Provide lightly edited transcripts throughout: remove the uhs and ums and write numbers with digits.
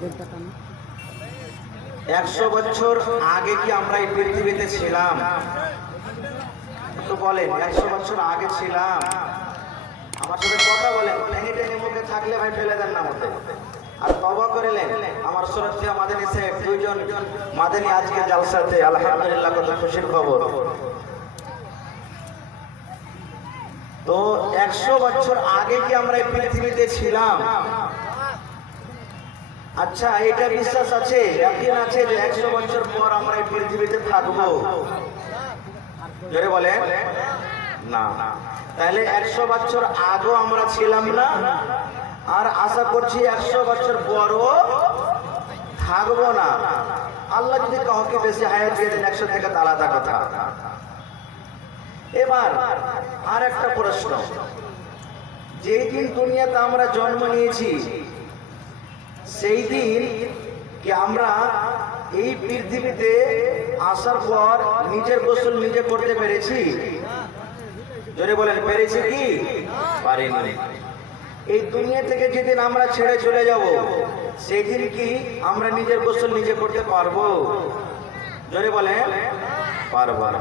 100 বছর আগে কি আমরা এই পৃথিবীতে ছিলাম? তো বলেন, 100 বছর আগে ছিলাম? আমার সাথে কথা বলেন। টেনে টেনে মুখে থাকলে ভাই ফেলে দেন না মধ্যে। আর তওবা করিলেন। আমার শ্রদ্ধেয় মাদানী সাহেব দুইজন মাদানী আজকে জালসাতে, আলহামদুলিল্লাহ, কত খুশির খবর। তো 100 বছর আগে কি আমরা এই পৃথিবীতে ছিলাম? আচ্ছা, এটা বিশ্বাস আছে, ইয়াকিন আছে যে 100 বছর পর আমরা এই পৃথিবীতে থাকবো? জোরে বলেন না। তাহলে 100 বছর আগেও আমরা ছিলাম না, আর আশা করছি 100 বছর পরও থাকবো না। আল্লাহ যদি কাউকে বেশি হায়াত দিয়ে দেন 100 থেকে, আলাদা কথা। এবার আর একটা প্রশ্ন, যেই দিন দুনিয়াতে আমরা জন্ম নিয়েছি সেই দিন কি আমরা এই পৃথিবীতে আসার পর নিজের গোসল নিজে করতে পেরেছি? জোরে বলেন, পেরেছি কি পারিনি? এই দুনিয়া থেকে যেদিন আমরা ছেড়ে চলে যাব সেই দিন কি আমরা নিজের গোসল নিজে করতে পারবো? জোরে বলেন, পারবো না।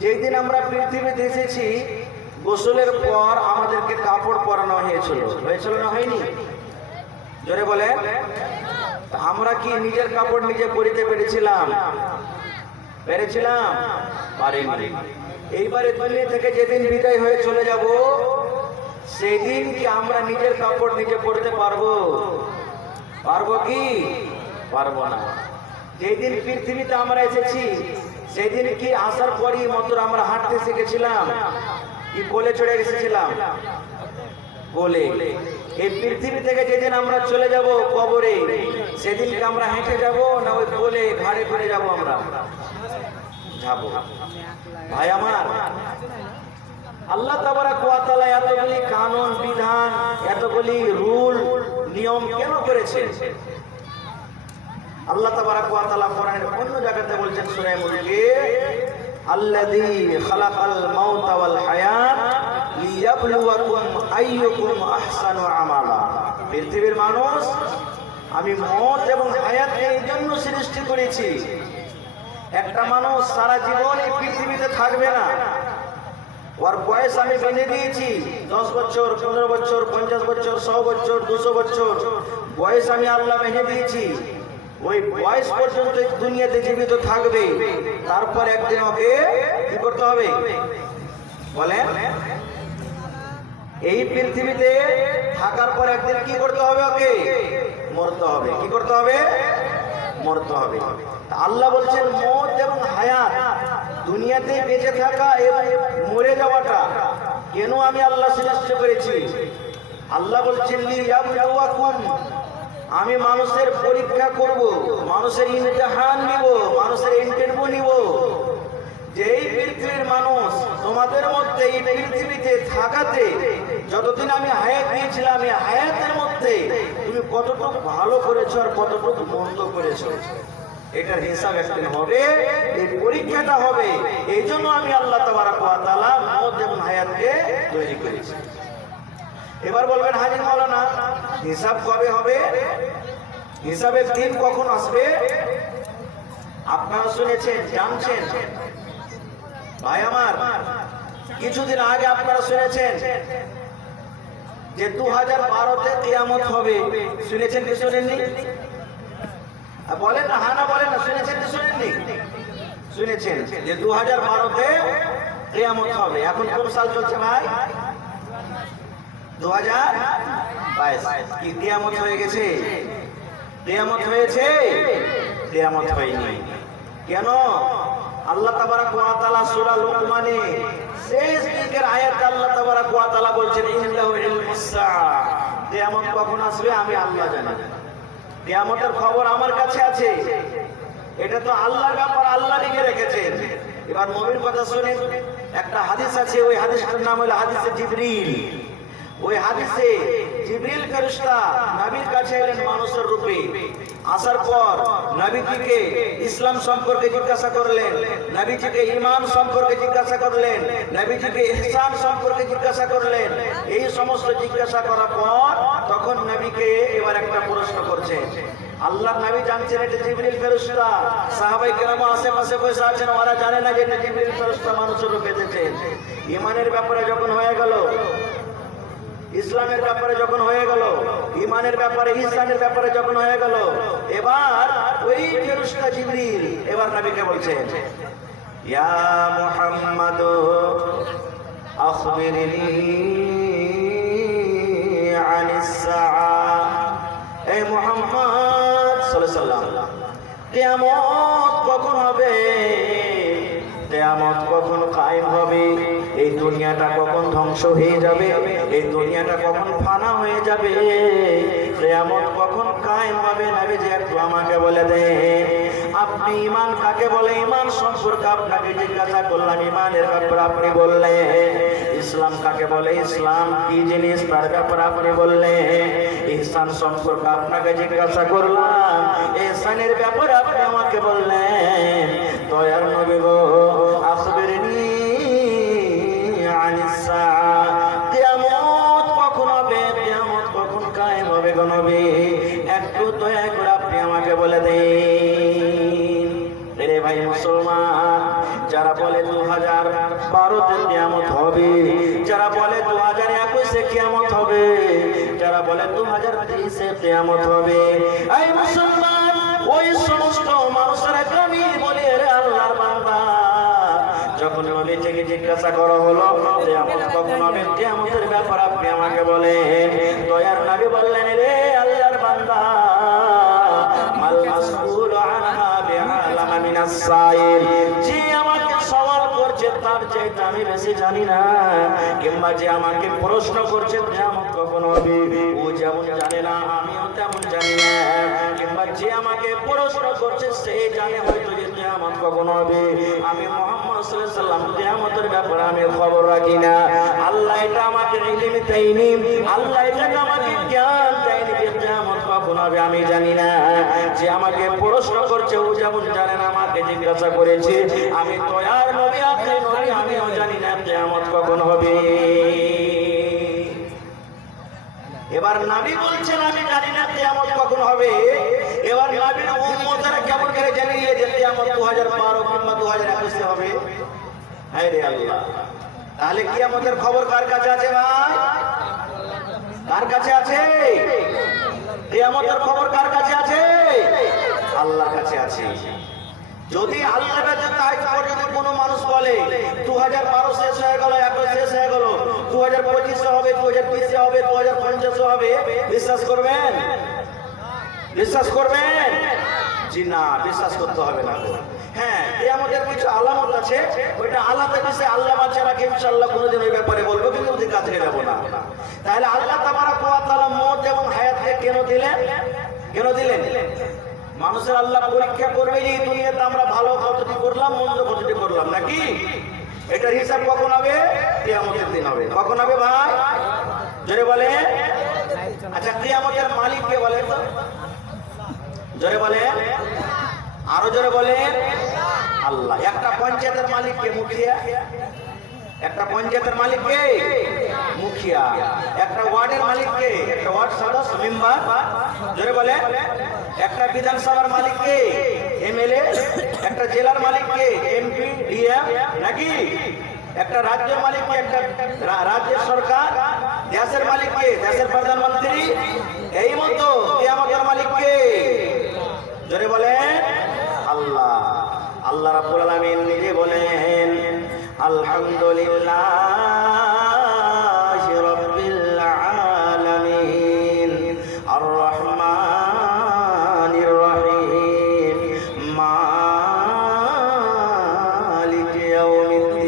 যেই দিন আমরা পৃথিবীতে এসেছি গোসলের পর আমাদেরকে কাপড় পরানো হয়েছিল না হয়নি? জোরে বলেন, আমরা কি নিজের কাপড় নিজে পরিতে পেরেছিলাম? পারিনি। এইবারে দুনিয়া থেকে যেদিন বিদায় হয়ে চলে যাব সেই দিন কি আমরা নিজের কাপড় নিজে পরতে পারবো? কি পারবো না। যেদিন পৃথিবীতে আমরা এসেছি সেদিন কি আসার পরই মাত্র আমরা হাঁটতে শিখেছিলাম? কি কোলে চড়ে এসেছিলাম? কোলে। এই পৃথিবী থেকে যেদিন আমরা চলে যাব কবরে সেদিন কি আমরা হেঁটে যাব না ওই কোলে ঘাড়ে করে যাব? আমরা যাব। ভাই আমার, আল্লাহ তাবারাক ওয়া তাআলা এতগুলি কানুন বিধান, এতগুলি রুল নিয়ম কেন করেছেন? আল্লাহ তাবারাক ওয়া তাআলা কোরআনের অন্য জায়গাতে বলছেন সূরা মুলকে, আল্লাযী খালাকাল মাউতা ওয়াল হায়াত লিয়াবলুয়াকুম আইয়ুকুম আহসানু আমালা। পৃথিবীর মানুষ, আমি মওত এবং হায়াতকে এই জন্য সৃষ্টি করেছি। একটা মানুষ সারা জীবন এই পৃথিবীতে থাকবে না। ওর বয়স আমি বেঁধে দিয়েছি 10 বছর, 15 বছর, 50 বছর, 100 বছর, 200 বছর বয়স আমি আল্লাহ বেঁধে দিয়েছি। ওই বয়স পর্যন্ত দুনিয়াতে জীবিত থাকবে, তারপর একদিন ওকে কি করতে হবে বলেন? এই পৃথিবীতে থাকার পর একদিন কি করতে হবে? ওকে মরতে হবে। কি করতে হবে? মরতে হবে। আল্লাহ বলছেন মওত এবং হায়াত, দুনিয়াতে বেঁচে থাকা এবং মরে যাওয়াটা কেন আমি আল্লাহ সৃষ্টি করেছি? আল্লাহ বলছেন লিয়াবলুয়াকুম, আমি মানুষের পরীক্ষা করব, মানুষের ইমতিহান নিব, মানুষের ইন্টারভিউ নিব। যে এই পৃথিবীর মানুষ তোমাদের মধ্যে এই পৃথিবীতে থাকাতে যতদিন আমি হায়াত দিয়েছিলাম, এই হায়াতের মধ্যে তুমি কতটুকু ভালো করেছো আর কতটুকু মন্দ করেছো, এটার হিসাব একদিন হবে, এই পরীক্ষাটা হবে। এই জন্য আমি আল্লাহ তাবারাক ওয়া তাআলা মওত এবং হায়াতকে তৈরি করেছি। এবার বলবেন, হাজী মাওলানা, হিসাব কবে হবে? হিসাবের দিন কখন আসবে? আপনারা শুনেছেন, জানছেন? ভাই আমার, কিছুদিন আগে আপনারা শুনেছেন যে 2012-তে কিয়ামত হবে। শুনেছেন কি শুনেননি? বলেন না, হ্যাঁ না বলেন না, শুনেছেন কি শুনেননি? শুনেছেন যে 2012-তে কিয়ামত হবে। এখন কোন সাল চলছে ভাই? 2022। কি কিয়ামত হয়ে গেছে? কিয়ামত হয়েছে? কিয়ামত হয়নি। কেন? আল্লাহ তাবারাক ওয়া তাআলা সূরা লুকমানে শেষ দিকের আয়াতে আল্লাহ তাবারাক ওয়া তাআলা বলছেন, ইন্নাহু ইলমুস সাআ, কিয়ামত কখন আসবে আমি আল্লাহ জানি। কিয়ামতের খবর আমার কাছে আছে। এটা তো আল্লাহর ব্যাপার, আল্লাহ লিখে রেখেছেন। এবার নবীর কথা শুনেন। একটা হাদিস আছে, ওই হাদিসটার নাম হলো হাদিসে জিবরিল। ওই হাদিসে জিবরিল ফেরেশতা নবীর কাছে এলেন মানুষের রূপে। আসার পর নবীজিকে ইসলাম সম্পর্কে জিজ্ঞাসা করলেন, নবীজিকে ঈমান সম্পর্কে জিজ্ঞাসা করলেন, নবীজিকে ইহসান সম্পর্কে জিজ্ঞাসা করলেন। এই সমস্ত জিজ্ঞাসা করার পর তখন নবীকে এবার একটা প্রশ্ন করছেন, আল্লাহর নবী জানছেন এটা জিবরিল ফেরেশতা, সাহাবায়ে কেরাম আশেপাশে বসে আছেন, ওরা জানে না যে এটা জিবরিল ফেরেশতা মানুষের রূপে এসেছেন। ঈমানের ব্যাপারে যখন হয়ে গেল, ইসলামের ব্যাপারে যখন হয়ে গেল, ঈমানের ব্যাপারে, ইহসানের ব্যাপারে যখন হয়ে গেল, এবার ওই ফেরেশতা জিবরিল এবার নবীকে বলছেন, ইয়া মুহাম্মাদ আখবিরনি আনিস সাআ। এই মুহাম্মদ সাল্লাল্লাহু আলাইহি ওয়াসাল্লাম, কিয়ামত কখন হবে, কিয়ামত কখন কায়েম হবে, এই দুনিয়াটা কখন ধ্বংস হয়ে যাবে, এই দুনিয়াটা কখন ফানা হয়ে যাবে, কিয়ামত কখন কায়েম হবে, নবী যে একটু আমাকে বলে দেন। আপনি ঈমান কাকে বলে, ঈমান সম্পর্কে আপনাকে জিজ্ঞাসা করলাম, ঈমানের ব্যাপারে আপনি বললেন। ইসলাম কাকে বলে, ইসলাম কি জিনিস তার ব্যাপারে আপনি বললেন। ইহসান সম্পর্কে আপনাকে জিজ্ঞাসা করলাম, ইহসানের ব্যাপারে আপনি আমাকে বললেন। দয়ার নবী গো, আখবিরনি আনিস সাআ, কিয়ামত কখন হবে, কিয়ামত কখন কায়েম হবে গো নবী, একটু দয়া করে আপনি আমাকে বলে দিন। রে ভাই মুসলমান, যারা বলে 2012-তে কিয়ামত হবে, যারা বলে 2021-এ কিয়ামত হবে, যারা বলে 2023-এ কিয়ামত হবে, এই মুসলমান ওই সমস্ত মানুষের আমি বলি, রে আল্লাহর বান্দা, যখন নবী থেকে জিজ্ঞাসা করা হলো কিয়ামত কখন হবে, কিয়ামতের ব্যাপারে আপনি আমাকে বলেন। দয়ার নবী বললেন, রে আল্লাহর বান্দা, মাল মাসউলু আনহা বিআলামা মিনাস সাইল, যে আমাকে সওয়াল করছে তার চাইতে আমি বেশি জানি না, কিংবা যে আমাকে প্রশ্ন করছে কিয়ামত কখন হবে, ও যেমন জানে না আমিও তেমন জানি না, কিংবা যে আমাকে প্রশ্ন করছে সে জানে হয়তো যে কিয়ামত কখন হবে, আমি মুহাম্মদ সাল্লাল্লাহু আলাইহি ওয়াসাল্লাম কিয়ামতের ব্যাপারে আমি খবর রাখি না। আল্লাহ এটা আমাকে ইলম দেয়নি, আল্লাহ এটা আমাকে জ্ঞান দেয়নি যে কিয়ামত কখন হবে আমি জানি না। যে আমাকে প্রশ্ন করছে ও যেমন জানে না, আমাকে জিজ্ঞাসা করেছে, আমি দয়ার নবী আপনি নবী, আমিও জানি না কিয়ামত কখন হবে। এবার নবী বলছেন আমি জানি না কিয়ামত কখন হবে। এবার নবীর উম্মতরা কেমন করে জানিয়ে যে কিয়ামত 2012 কিংবা 2021 হবে। হায় রে আল্লাহ, তাহলে কিয়ামতের খবর কার কাছে আছে ভাই? কার কাছে আছে? কিয়ামতের খবর কার কাছে আছে? আল্লাহর কাছে আছে। যদি আল্লাহ যদি কোনো মানুষ বলে 2012 শেষ হয়ে গেল, 21 শেষ হয়ে গেল, 2025 হবে, 2030 হবে, 2050 হবে, বিশ্বাস করবেন? বিশ্বাস করবেন? জি না, বিশ্বাস করতে হবে না। হ্যাঁ, কিয়ামতের কিছু আলামত আছে, ওইটা আল্লাহর কাছে আল্লাহ বাঁচিয়ে রাখে, ইনশাআল্লাহ কোনোদিন ওই ব্যাপারে বলবো, কিন্তু ওদের কাছে যাব না। তাহলে আল্লাহ তাবারাক ওয়া তাআলা মওত এবং হায়াতকে কেন দিলেন? কেন দিলেন? মানুষের আল্লাহ পরীক্ষা করবে যে এই দুনিয়াতে আমরা ভালো কতটি করলাম, মন্দ কতটি করলাম, নাকি? এটার হিসাব কখন হবে? কিয়ামতের দিন হবে। কখন হবে ভাই? জোরে বলে। আচ্ছা, কিয়ামতের মালিক কে বলে তো? জোরে বলে, আরো জোরে বলে। আল্লাহ। একটা পঞ্চায়েতের মালিক কে? মুখিয়া। একটা পঞ্চায়েতের মালিক কে? মুখিয়া। একটা ওয়ার্ডের মালিক কে? একটা ওয়ার্ড সদস্য, মেম্বার। জোরে বলে। একটা বিধানসভার মালিক কে? এমএলএ। একটা জেলার মালিক কে? এমপি, ডিএম, নাকি? একটা রাজ্যের মালিক কে? একটা রাজ্যের সরকার। দেশের মালিক কে? দেশের প্রধানমন্ত্রী। এই মতো কিয়ামতের মালিক কে? জোরে বলেন। আল্লাহ। আল্লাহ রাব্বুল আলামিন নিজে বলেন, আলহামদুলিল্লাহি রাব্বিল আলামিন আর রহমানির রহিম মালিকি ইয়াউমিদ্দিন।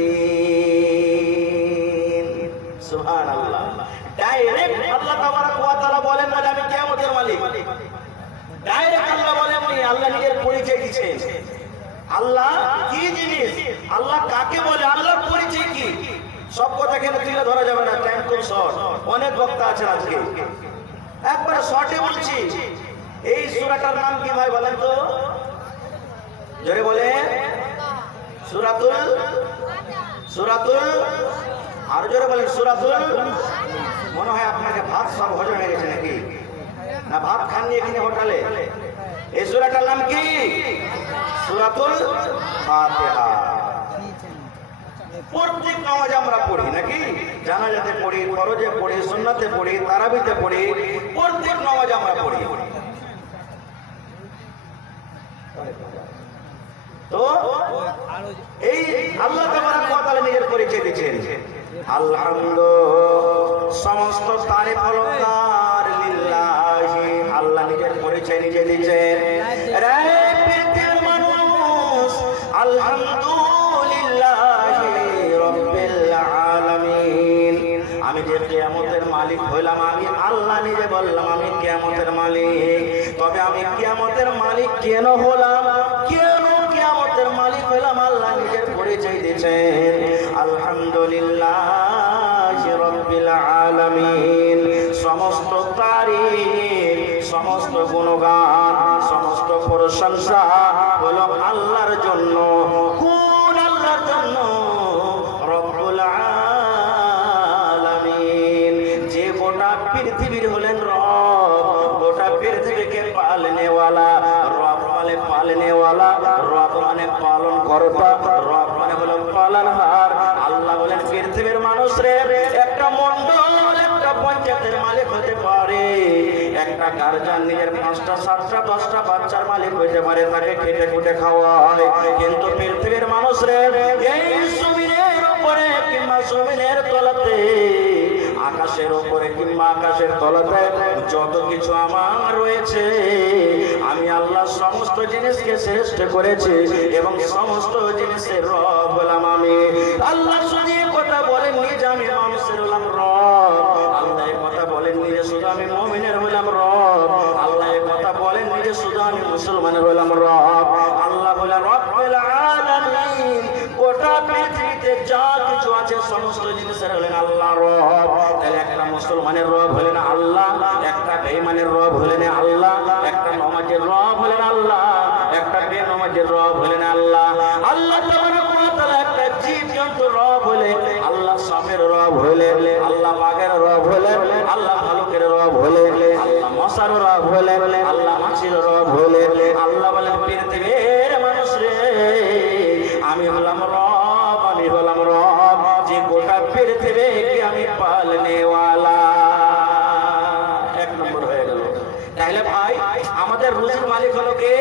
সুবহানাল্লাহ। ডাইরেক্ট আল্লাহ তাবারাক ওয়া তাআলা বলেন না আমি কিয়ামতের মালিক। ডাইরেক্ট আল্লাহ বলেন, আল্লাহ নিজের পরিচয় দিয়েছেন। আল্লাহ কি জিনিস, আল্লাহ কাকে বলে, আল্লাহর পরিচয় কি, সব কথা কেন তুলে ধরা যাবে না, টাইম খুব শর্ট। অনেক বক্তা আছেন আজকে, একবারে শর্টে বলছি। এই সূরাটার নাম কি ভাই বলেন তো? জোরে বলে। সূরাতুল আর জোরে বলেন সূরাতুল। মনে হয় আপনাকে ভাত সব হজম হয়ে গেছে নাকি? না ভাত খাননি এখানে হোটেলে? সূরাতুল ফাতিহা। প্রত্যেক নামাজ আমরা পড়ি নাকি? জানাজাতে পড়ি, ফরজে পড়ি, সুন্নাতে পড়ি, তারাবিতে পড়ি, প্রত্যেক নামাজ আমরা পড়ি। তো এই আল্লাহ তাবারাক ওয়া তাআলা নিজের পরিচয় দিয়েছেন, আলহামদু, সমস্ত তারিফ অলংকার লিল্লাহি। আল্লাহ নিজের পরিচয় নিজে দিয়েছেন। রে পৃথিবীর মানুষ, আলহামদুলিল্লাহি রাব্বিল আলামিন। আমি যে কিয়ামতের মালিক হইলাম, আমি আল্লাহ নিজে বললাম আমি কিয়ামতের মালিক। তবে আমি কিয়ামতের মালিক কেন হলাম, কেন কিয়ামতের মালিক হইলাম, আল্লাহ নিজের পরিচয় দিয়েছেন, আলহামদুলিল্লাহি রাব্বিল আলামিন। সমস্ত তারিফ, সমস্ত গুণগান, সমস্ত প্রশংসা হলো আল্লাহর জন্য। কোন আল্লাহর জন্য? রব্বুল আলামিন, যে গোটা পৃথিবীর হলেন রব, গোটা পৃথিবীকে পালনে ওয়ালা। রব মানে পালনে ওয়ালা, রব মানে পালন কর্তা, রব মানে হলো পালনহার। আল্লাহ বলেন পৃথিবীর মানুষরে একটা মন্ডল, একটা পঞ্চায়েতের মালিক হতে পারে, একটা গার্জিয়ান নিজের 5টা 7টা 10টা বাচ্চার মালিক হতে পারে, তাকে খেটে খুটে খাওয়ায়। কিন্তু পৃথিবীর মানুষরে এই জমিনের উপরে কিংবা জমিনের তলাতে, আকাশের উপরে কিংবা আকাশের তলাতে যত কিছু আমার রয়েছে, আমি আল্লাহ সমস্ত জিনিসকে শ্রেষ্ঠ করেছি এবং সমস্ত জিনিসের রব হলাম আমি। আল্লাহ শুধু কথা বলেননি যে আমি মানুষের হলাম রব, আল্লাহ কথা বলেননি যে শুধু আমি মুমিনের হলাম রব, আল্লাহ কথা বলেননি যে শুধু আমি মুসলমানের হলাম রব। আল্লাহ বলেন রব্বুল আলামিন, গোটা পৃথিবীতে যা কিছু আছে সমস্ত জিনিসের হলেন আল্লাহ রব। তাহলে একটা মুসলমানের রব হলেন আল্লাহ, একটা বেঈমানের রব হলেন আল্লাহ, একটা নামাজের রব হলেন আল্লাহ, একটা বেনামাজের রব হলেন আল্লাহ। আল্লাহ তাবারাক ওয়া তাআলা একটা জীবজন্তু রব হলে, আল্লাহ সাপের রব হলে, আল্লাহ বাঘের রব হলে, আল্লাহ ভালুকের রব হলে, আল্লাহ মশার রব হলে, আল্লাহ মাছির রব হলে। আল্লাহ বলেন পৃথিবীর মানুষ রে, আমি হলাম রব, আমি হলাম রব, যে গোটা পৃথিবীকে আমি পালনেওয়ালা। এক নম্বর হয়ে গেল। তাহলে ভাই আমাদের রুজির মালিক হলো কে?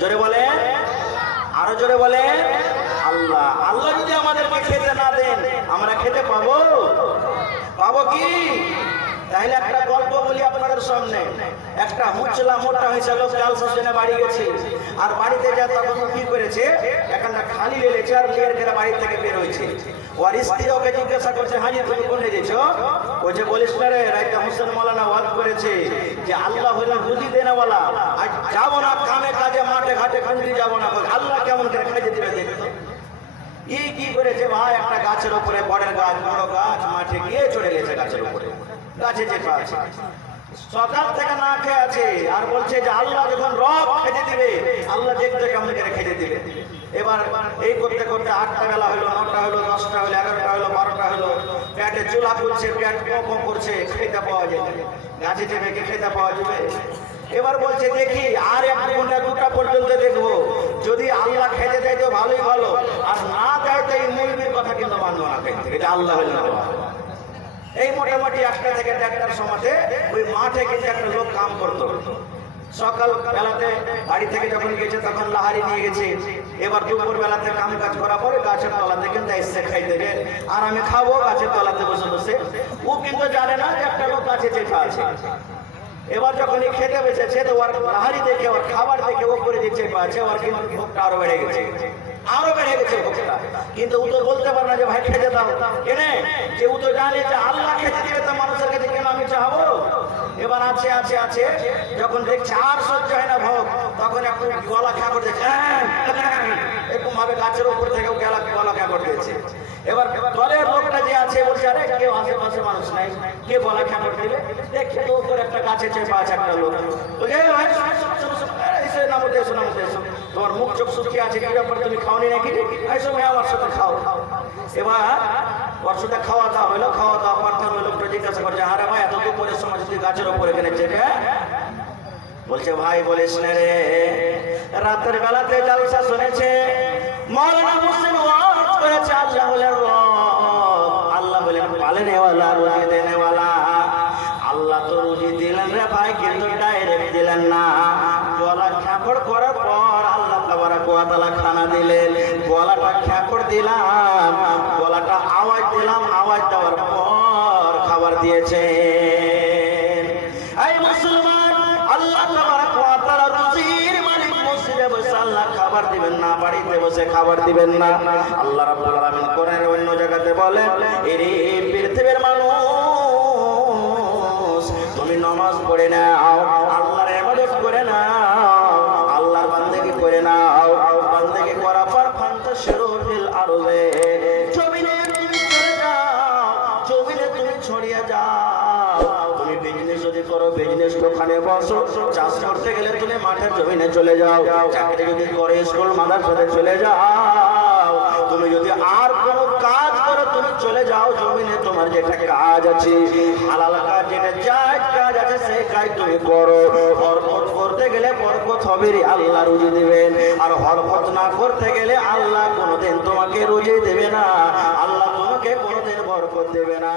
জোরে বলেন, আরো জোরে বলেন, আল্লাহ। আল্লাহ যদি আমাদেরকে খেতে না দেন, আমরা খেতে পাবো? পাবো কি? তাহলে একটা গল্প বলি আপনাদের সামনে। একটা মুচলা মোটা হয়েছে লোক জালসা শুনে বাড়ি গেছে, আর বাড়িতে যা তখন কি করেছে, এখানটা খালি লেগেছে আর লের করে বাড়ি থেকে বের হয়েছে। ওর স্ত্রী ওকে জিজ্ঞাসা করছে, হাজি তুমি কোনে গেছো? ওই যে বলিস না রে, রাইতা হোসেন মাওলানা ওয়াজ করেছে যে আল্লাহ হলেন রুজি দেনেওয়ালা, আজ যাবো না কামে কাজে, মাঠে ঘাটে খান্দি যাবো না, আল্লাহ কেমন করে খাইতে দিবে দেখতো। কি করেছে ভাই, একটা গাছের উপরে, বড়ের গাছ, বড় গাছ, মাঠে গিয়ে চড়ে গেছে গাছের উপরে, গাছে চেপে আছে, সকাল থেকে না খেয়ে আছে, আর বলছে যে আল্লাহ যখন রব খেতে দিবে, আল্লাহ দেখতে কেমন করে খেতে দিবে। এবার এই করতে করতে 8টা বেলা হলো, 9টা হলো, 10টা হলো, 11টা হলো, 12টা হলো, পেটে চুলা করছে, পেট কম করছে, খেতে পাওয়া যায়, গাছে চেপে কি খেতে পাওয়া যাবে? এবার বলছে দেখি আর 1 ঘন্টা 2টা পর্যন্ত দেখবো, যদি আল্লাহ খেতে দেয় তো ভালোই ভালো, আর না দেয় তো এই মুরগির কথা কিন্তু মানবো না, এটা আল্লাহ হলেন। এই মোটামুটি 1টা থেকে 1:30টার সময়তে ওই মাঠে কিন্তু একটা লোক কাম করতো। সকাল বেলাতে বাড়ি থেকে যখন গেছে তখন লাহারি নিয়ে গেছে, এবার দুপুর বেলাতে কাম কাজ করার পরে গাছের তলাতে কিন্তু এসে খাই দেবে, আর আমি খাবো গাছের তলাতে বসে বসে। ও কিন্তু জানে না যে একটা লোক গাছে চেপে আছে। এবার যখন খেতে বসেছে তো ওর লাহারি দেখে, ওর খাবার দেখে ও করে যে চেপে আছে, ওর কিন্তু ভোগটা আরো বেড়ে গেছে, আরো বেড়ে গেছে ভোগটা। কিন্তু ও তো বলতে পারে না যে ভাই খেতে দাও, কেনে যে ও তো জানে যে আল্লাহ খেতে দিবে, তো মানুষের কাছে কেন আমি চাবো। এবার আছে আছে আছে, যখন দেখছে আর সহ্য হয় না ভোগ, তখন একটু গলা খা করে দেখছে, এরকম ভাবে গাছের উপর থেকে গলা খা করে দিয়েছে। এবার দলের লোকটা যে আছে বলছে, আরে কেউ আশেপাশে মানুষ নাই, কে গলা খা করে দিলে, দেখছে তো উপরে একটা গাছে চেপে আছে একটা লোক, তোমার মুখ চোখ শুকিয়ে আছে, কি ব্যাপার তুমি খাওনি নাকি? আমার সাথে খাও। এবার ওর সাথে খাওয়া দাওয়া হলো, খাওয়া দাওয়া পাঠানো লোকটা জিজ্ঞাসা করছে, আরে ভাই এত দুপুরের সময় যদি গাছের উপরে এখানে চেপে বলছে ভাই বলিস না রে, রাতের বেলাতে জালসা শুনেছে, মাওলানা মুসলিম ওয়াজ করেছে, আল্লাহ বলেন রব, আল্লাহ বলেন পালনেওয়ালা, রুজি দেনেওয়ালা। আল্লাহ তো রুজি দিলেন রে ভাই, কিন্তু ডাইরেক্ট দিলেন না। গলা খ্যাপড় করার পর আল্লাহ তাবারাক ওয়া তাআলা খানা দিলেন। গলাটা খ্যাপড় দিলাম, গলাটা আওয়াজ দিলাম, আওয়াজ দেওয়ার পর খাবার দিয়েছে। এই মুসলমান, আল্লাহ তাবারাক ওয়া তাআলা রুজির মালিক, মসজিদে বসে আল্লাহ খাবার দিবেন না, বাড়িতে বসে খাবার দিবেন না। আল্লাহ রাব্বুল আলামিন কোরআনের অন্য জায়গাতে বলেন, এরে পৃথিবীর মানুষ, তুমি নামাজ পড়ে নাও, আল্লাহর ইবাদত করে নাও, আল্লাহর বান্দেগি করে নাও। বান্দেগি করার পর ফান্তাশিরু ফিল আরদে, জমিনে তুমি চলে যাও, জমিনে তুমি ছড়িয়ে যাও। তুমি বিজনেস যদি করো, বিজনেস দোকানে বসো, চাষ করতে গেলে তুমি মাঠের জমিনে চলে যাও, চাকরি যদি করো স্কুল মাদ্রাসাতে চলে যাও। তুমি যদি আর কোনো কাজ করো, তুমি চলে যাও জমিনে, তোমার যেটা কাজ আছে, হালাল কাজ, যেটা জায়েজ কাজ আছে, সেই কাজ তুমি করো। হরকত করতে গেলে বরকত হবে, আল্লাহ রুজি দিবেন। আর হরকত না করতে গেলে আল্লাহ কোনোদিন তোমাকে রুজি দেবে না, আল্লাহ তোমাকে কোনোদিন বরকত দেবে না।